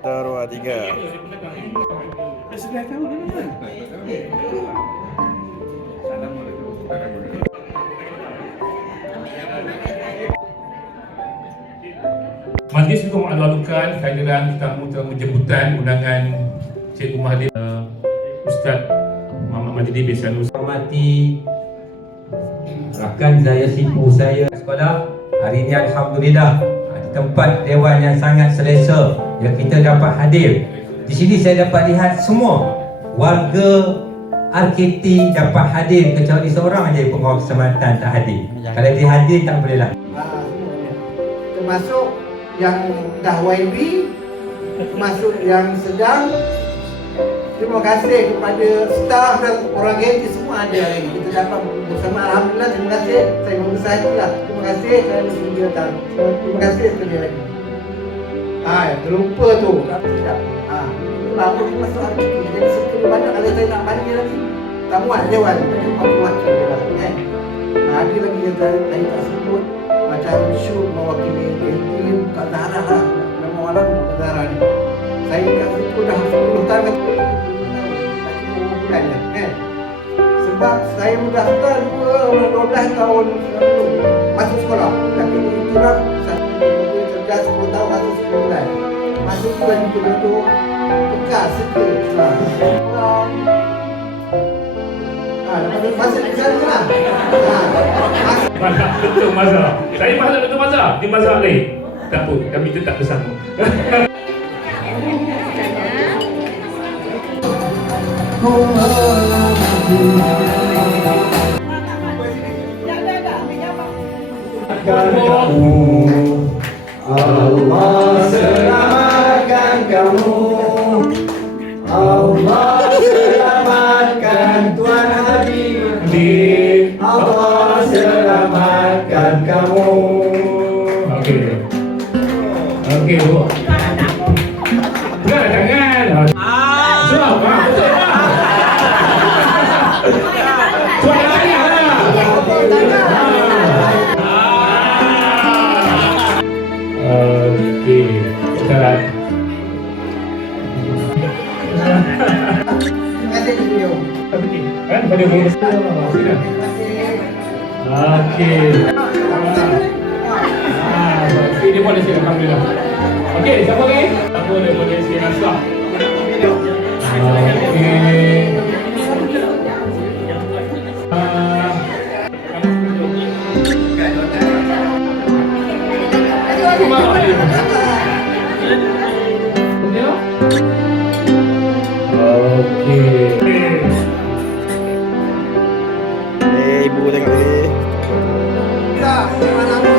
Kota Arwah 3 Sudah tahu dulu kan? Majlis juga mengalu-alukan kehadiran tamu-tamu jemputan undangan Cik Umar uh, Ustaz Muhammad Majidi Besan hormati rakan saya sipu saya. Sekolah. Hari ini Alhamdulillah ha, di tempat dewan yang sangat selesa yang kita dapat hadir. Di sini saya dapat lihat semua. Warga RKT dapat hadir kecuali seorang aja pengawal keselamatan tak hadir. Kalau dia hadir tak boleh lah. Ah, termasuk yang dah YB termasuk yang sedang. Terima kasih kepada staf dan orang gaji semua ada hari ini. Kita dapat bersama. Alhamdulillah terima kasih. Saya membesar itulah. Terima kasih. Saya mesti datang terima kasih sekali lagi Ah, terlupa tu. Tidak ah lama hari ini jadi sekali banyak kalau saya nak panggil lagi tak muat Dewan aku wakil dia lah kan? Ah, ada lagi yang saya, tak sebut macam shoot mewakili kantin Kak Zahra lah. Memang orang Kak Zahra ni. Saya kat situ dah 10 tahun lagi bulan ya kan? Sebab saya mendaftar 12 tahun masuk sekolah. Tapi itulah saya bulan itu duduk bekal setia ha. Ha, masuk ke sana lah. Ha, masuk Mazhab betul mazhab. Saya mazhab betul mazhab. Di mazhab lain Tak apa Kami tetap bersama. Allah selamatkan kamu Allah selamatkan Tuan Habib Di Allah selamatkan kamu? Okey. Okey bu Kan? Pada Sila Terima kasih. Okey. Ah, ini boleh sila Alhamdulillah. Okey, siapa lagi? Siapa dia boleh sila nasrah? Okey ibu tengok ni. Ya, mana?